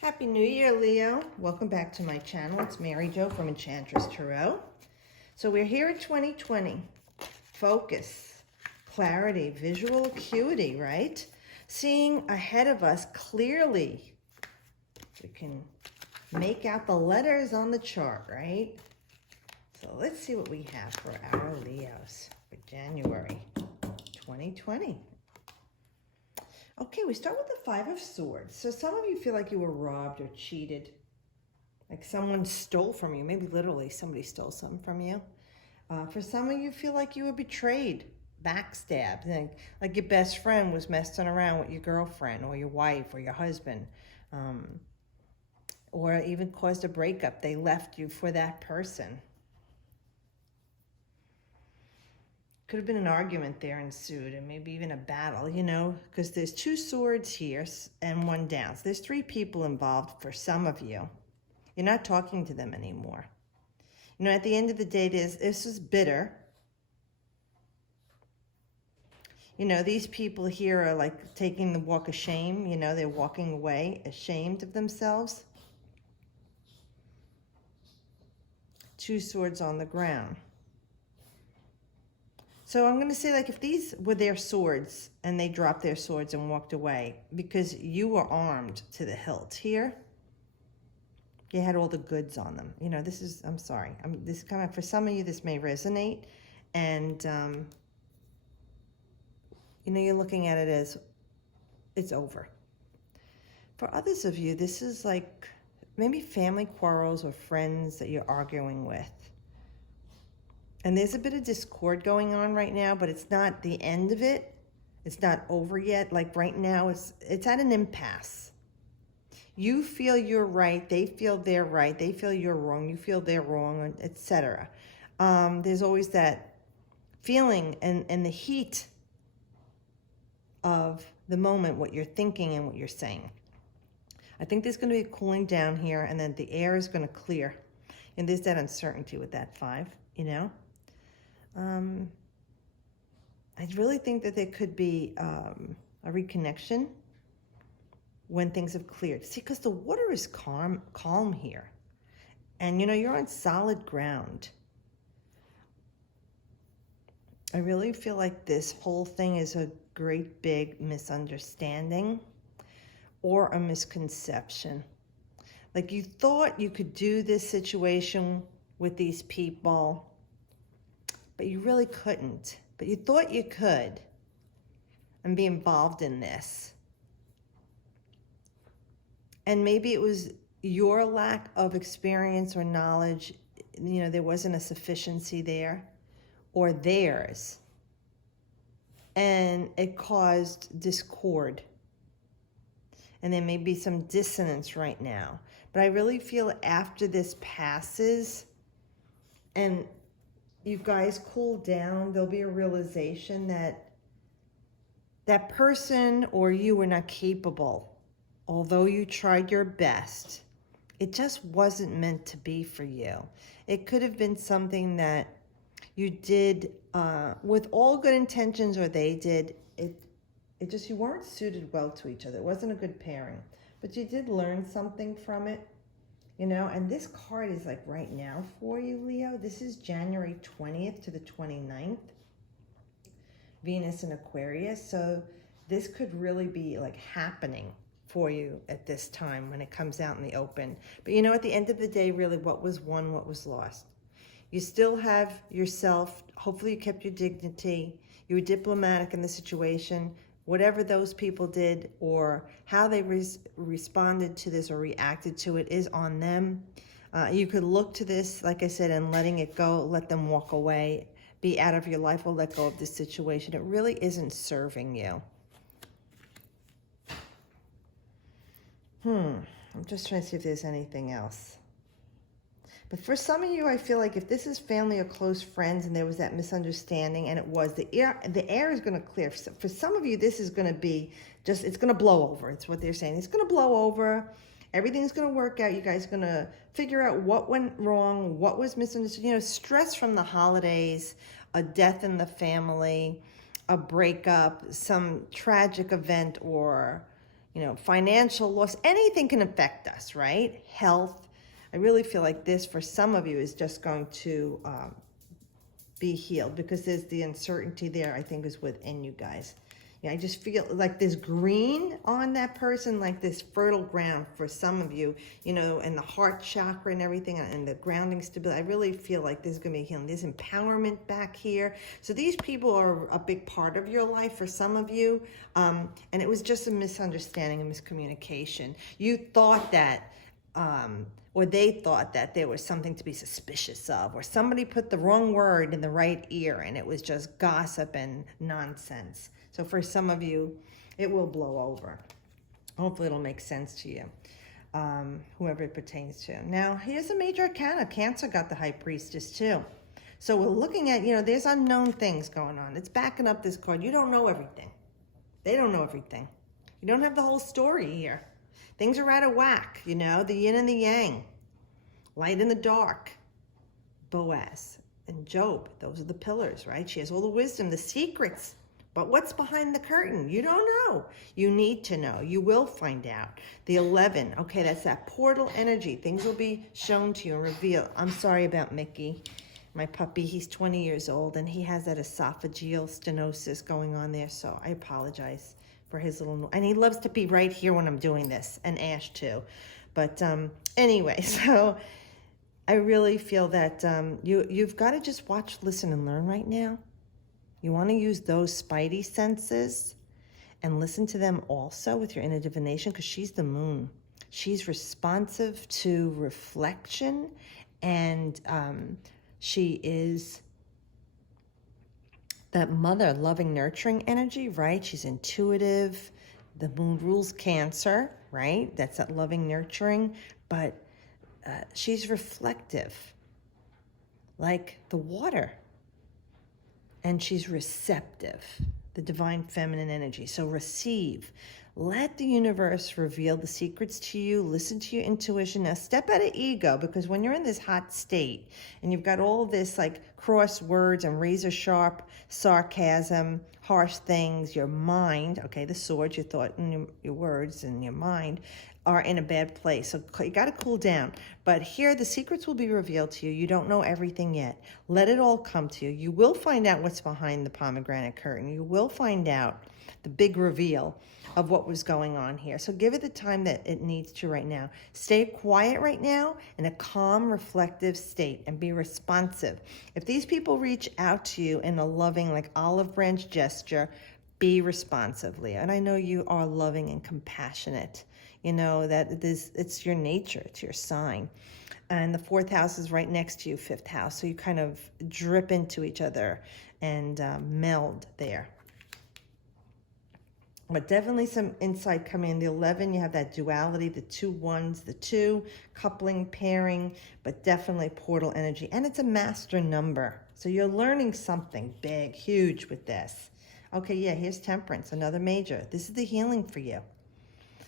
Happy New Year, Leo. Welcome back to my channel. It's Mary Jo from Enchantress Tarot. So we're here at 2020. Focus, clarity, visual acuity, right? Seeing ahead of us clearly. We can make out the letters on the chart, right? So let's see what we have for our Leos for January 2020. Okay, we start with the Five of Swords. So some of you feel like you were robbed or cheated. Like someone stole from you. Maybe literally somebody stole something from you. For some of you feel like you were betrayed, backstabbed. Like your best friend was messing around with your girlfriend or your wife or your husband. Or even caused a breakup. They left you for that person. Could have been an argument there ensued, and maybe even a battle, you know, because there's two swords here and one down. So there's three people involved for some of you. You're not talking to them anymore. You know, at the end of the day, this is bitter. You know, these people here are like taking the walk of shame. You know, they're walking away ashamed of themselves. Two swords on the ground. So I'm going to say, like, if these were their swords and they dropped their swords and walked away because you were armed to the hilt here, you had all the goods on them. You know, this is, I'm sorry. This is kind of, for some of you, this may resonate. And, you know, you're looking at it as it's over. For others of you, this is like maybe family quarrels or friends that you're arguing with. And there's a bit of discord going on right now, but it's not the end of it. It's not over yet. Like right now, it's at an impasse. You feel you're right. They feel they're right. They feel you're wrong. You feel they're wrong, etc. There's always that feeling and the heat of the moment, what you're thinking and what you're saying. I think there's going to be a cooling down here, and then the air is going to clear. And there's that uncertainty with that 5, you know. I really think that there could be a reconnection when things have cleared. See, because the water is calm here. And, you know, you're on solid ground. I really feel like this whole thing is a great big misunderstanding or a misconception. Like you thought you could do this situation with these people, but you really couldn't. But you thought you could and be involved in this. And maybe it was your lack of experience or knowledge, you know, there wasn't a sufficiency there, or theirs. And it caused discord. And there may be some dissonance right now. But I really feel after this passes and you guys cool down, there'll be a realization that that person or you were not capable. Although you tried your best, it just wasn't meant to be for you. It could have been something that you did with all good intentions, or they did. It just, you weren't suited well to each other. It wasn't a good pairing. But you did learn something from it. You know, and this card is like right now for you, Leo. This is January 20th to the 29th. Venus in Aquarius. So this could really be like happening for you at this time when it comes out in the open. But you know, at the end of the day, really, what was won, what was lost? You still have yourself. Hopefully you kept your dignity. You were diplomatic in the situation. Whatever those people did or how they responded to this or reacted to it is on them. You could look to this, like I said, and letting it go, let them walk away, be out of your life, or let go of this situation. It really isn't serving you. I'm just trying to see if there's anything else. But for some of you, I feel like if this is family or close friends and there was that misunderstanding, and it was, the air is going to clear. For some of you, this is going to be just, it's going to blow over. It's what they're saying. It's going to blow over. Everything's going to work out. You guys are going to figure out what went wrong, what was misunderstood. You know, stress from the holidays, a death in the family, a breakup, some tragic event, or you know, financial loss, anything can affect us, right? Health. I really feel like this for some of you is just going to be healed, because there's the uncertainty there, I think, is within you guys. Yeah, I just feel like there's green on that person, like this fertile ground for some of you, you know, and the heart chakra and everything, and the grounding stability. I really feel like there's going to be healing. There's empowerment back here. So these people are a big part of your life for some of you. And it was just a misunderstanding and miscommunication. You thought that, or they thought that there was something to be suspicious of, or somebody put the wrong word in the right ear and it was just gossip and nonsense. So for some of you, it will blow over. Hopefully it'll make sense to you, whoever it pertains to. Now, here's a major arcana. Cancer got the High Priestess too. So we're looking at, you know, there's unknown things going on. It's backing up this card. You don't know everything. They don't know everything. You don't have the whole story here. Things are out of whack, you know, the yin and the yang, light and the dark. Boaz and Job, those are the pillars, right? She has all the wisdom, the secrets. But what's behind the curtain? You don't know. You need to know. You will find out. The 11, okay, that's that portal energy. Things will be shown to you and revealed. I'm sorry about Mickey, my puppy. He's 20 years old, and he has that esophageal stenosis going on there, so I apologize for his little... And he loves to be right here when I'm doing this, and Ash too. But anyway, so I really feel that you've got to just watch, listen, and learn right now. You want to use those spidey senses and listen to them also with your inner divination, because she's the moon. She's responsive to reflection, and she is that mother, loving, nurturing energy, right? She's intuitive. The moon rules Cancer, right? That's that loving, nurturing, but she's reflective, like the water. And she's receptive, the divine feminine energy. So receive. Let the universe reveal the secrets to you. Listen to your intuition. Now step out of ego, because when you're in this hot state and you've got all this like cross words and razor sharp sarcasm, harsh things, your mind, okay, the sword, your thought and your words and your mind are in a bad place. So you got to cool down. But here, the secrets will be revealed to you. You don't know everything yet. Let it all come to you. You will find out what's behind the pomegranate curtain. You will find out the big reveal of what was going on here. So give it the time that it needs to right now. Stay quiet right now in a calm, reflective state, and be responsive. If these people reach out to you in a loving, like olive branch gesture, be responsive, Leah. And I know you are loving and compassionate. You know that it's your nature, it's your sign. And the 4th house is right next to you, 5th house. So you kind of drip into each other and meld there. But definitely some insight coming in. The 11, you have that duality, the 2 1s, the 2, coupling, pairing, but definitely portal energy. And it's a master number. So you're learning something big, huge with this. Okay, yeah, here's Temperance, another major. This is the healing for you.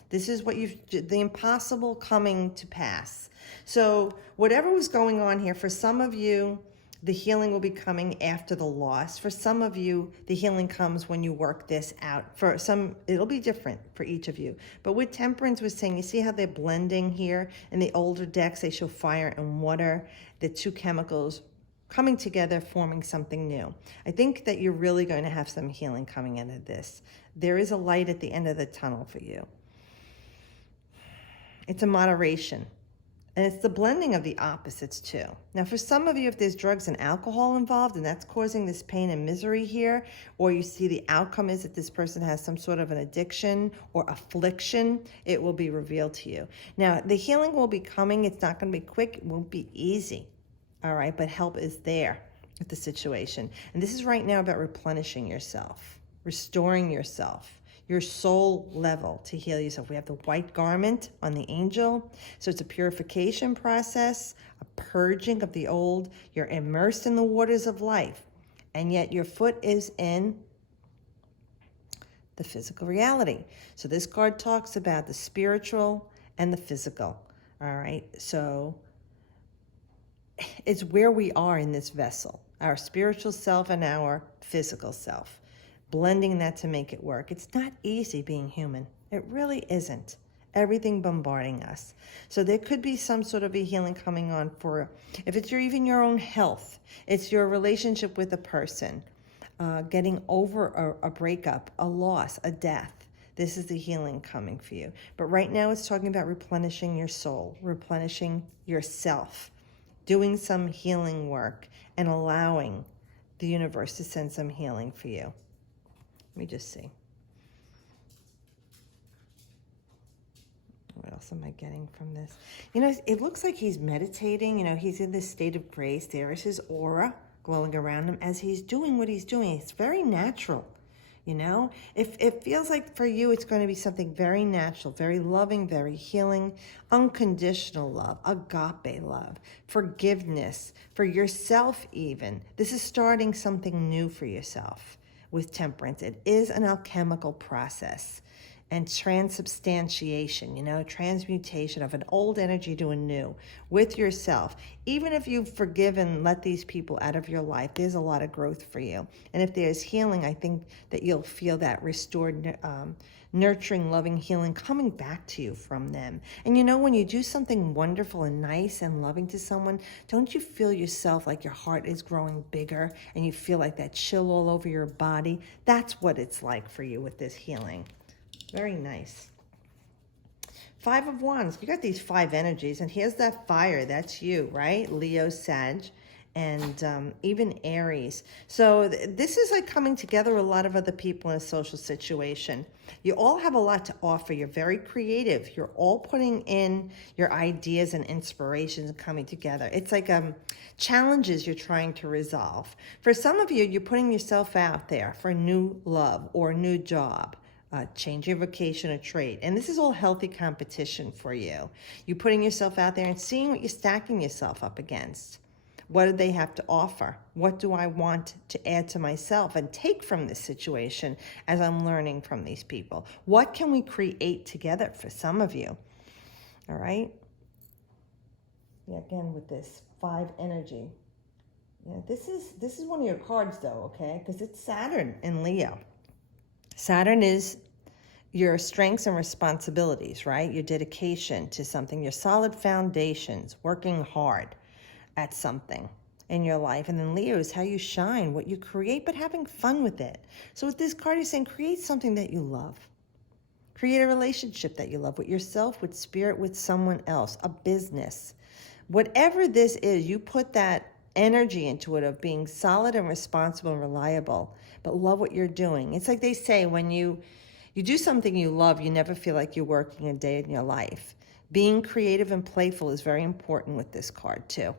This is what the impossible coming to pass. So whatever was going on here, for some of you, the healing will be coming after the loss. For some of you, the healing comes when you work this out. For some, it'll be different for each of you. But with Temperance, we're saying, you see how they're blending here? In the older decks, they show fire and water, the 2 chemicals coming together, forming something new. I think that you're really going to have some healing coming out of this. There is a light at the end of the tunnel for you. It's a moderation. And it's the blending of the opposites too. Now for some of you, if there's drugs and alcohol involved and that's causing this pain and misery here, or you see the outcome is that this person has some sort of an addiction or affliction, it will be revealed to you. Now the healing will be coming. It's not going to be quick. It won't be easy. All right, but help is there with the situation. And this is right now about replenishing yourself, restoring yourself, your soul level to heal yourself. We have the white garment on the angel. So it's a purification process, a purging of the old. You're immersed in the waters of life, and yet your foot is in the physical reality. So this card talks about the spiritual and the physical. All right, so it's where we are in this vessel, our spiritual self and our physical self. Blending that to make it work. It's not easy being human. It really isn't. Everything bombarding us. So there could be some sort of a healing coming on for, if it's even your own health, it's your relationship with a person, getting over a breakup, a loss, a death. This is the healing coming for you. But right now it's talking about replenishing your soul, replenishing yourself, doing some healing work, and allowing the universe to send some healing for you. Let me just see. What else am I getting from this? You know, it looks like he's meditating. You know, he's in this state of grace. There is his aura glowing around him as he's doing what he's doing. It's very natural, you know? If it feels like for you, it's going to be something very natural, very loving, very healing, unconditional love, agape love, forgiveness for yourself even. This is starting something new for yourself with temperance. It is an alchemical process. And transubstantiation, you know, transmutation of an old energy to a new with yourself. Even if you've forgiven, let these people out of your life, there's a lot of growth for you. And if there's healing, I think that you'll feel that restored, nurturing, loving healing coming back to you from them. And you know, when you do something wonderful and nice and loving to someone, don't you feel yourself like your heart is growing bigger and you feel like that chill all over your body? That's what it's like for you with this healing. Very nice. 5 of Wands. You got these 5 energies, and here's that fire. That's you, right? Leo, Sag, and even Aries. So this is like coming together with a lot of other people in a social situation. You all have a lot to offer. You're very creative. You're all putting in your ideas and inspirations and coming together. It's like challenges you're trying to resolve. For some of you, you're putting yourself out there for a new love or a new job. Change your vocation or trade. And this is all healthy competition for you. You're putting yourself out there and seeing what you're stacking yourself up against. What do they have to offer? What do I want to add to myself and take from this situation as I'm learning from these people? What can we create together for some of you? All right? Yeah, again, with this 5 energy. Yeah, this is one of your cards though, okay? Because it's Saturn in Leo. Saturn is your strengths and responsibilities, right? Your dedication to something, your solid foundations, working hard at something in your life. And then Leo is how you shine, what you create, but having fun with it. So with this card, you're saying create something that you love. Create a relationship that you love with yourself, with spirit, with someone else, a business. Whatever this is, you put that energy into it of being solid and responsible and reliable, but love what you're doing. It's like they say, when you do something you love, you never feel like you're working a day in your life. Being creative and playful is very important with this card too.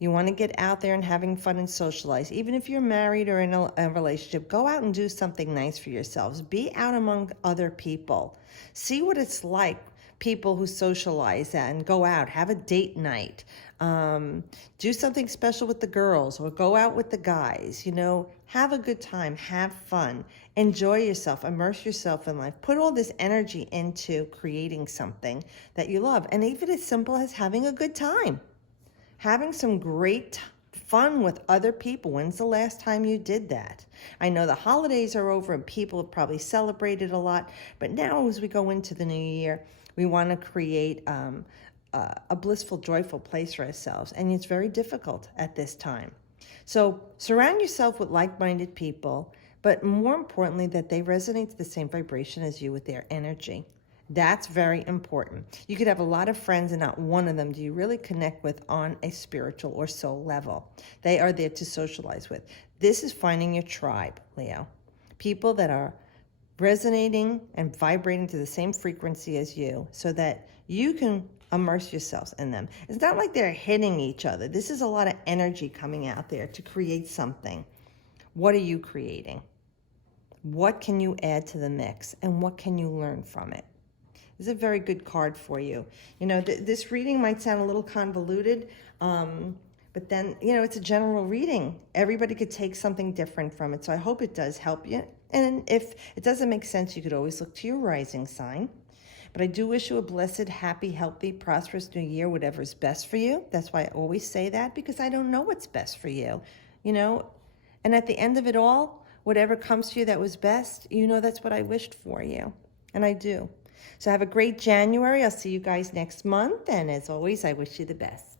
You want to get out there and having fun and socialize. Even if you're married or in a relationship, go out and do something nice for yourselves. Be out among other people. See what it's like, people who socialize and go out, have a date night. Do something special with the girls or go out with the guys. You know, have a good time, have fun, enjoy yourself, immerse yourself in life. Put all this energy into creating something that you love. And even as simple as having a good time. Having some great fun with other people. When's the last time you did that? I know the holidays are over and people have probably celebrated a lot, but now as we go into the new year, we want to create a blissful, joyful place for ourselves, and it's very difficult at this time. So surround yourself with like-minded people, but more importantly, that they resonate to the same vibration as you with their energy. That's very important. You could have a lot of friends and not one of them do you really connect with on a spiritual or soul level. They are there to socialize with. This is finding your tribe, Leo. People that are resonating and vibrating to the same frequency as you so that you can immerse yourselves in them. It's not like they're hitting each other. This is a lot of energy coming out there to create something. What are you creating? What can you add to the mix? And what can you learn from it? This is a very good card for you. You know, this reading might sound a little convoluted, but then, you know, it's a general reading. Everybody could take something different from it. So I hope it does help you. And if it doesn't make sense, you could always look to your rising sign. But I do wish you a blessed, happy, healthy, prosperous new year, whatever is best for you. That's why I always say that, because I don't know what's best for you, you know. And at the end of it all, whatever comes to you that was best, you know, that's what I wished for you. And I do. So have a great January. I'll see you guys next month. And as always, I wish you the best.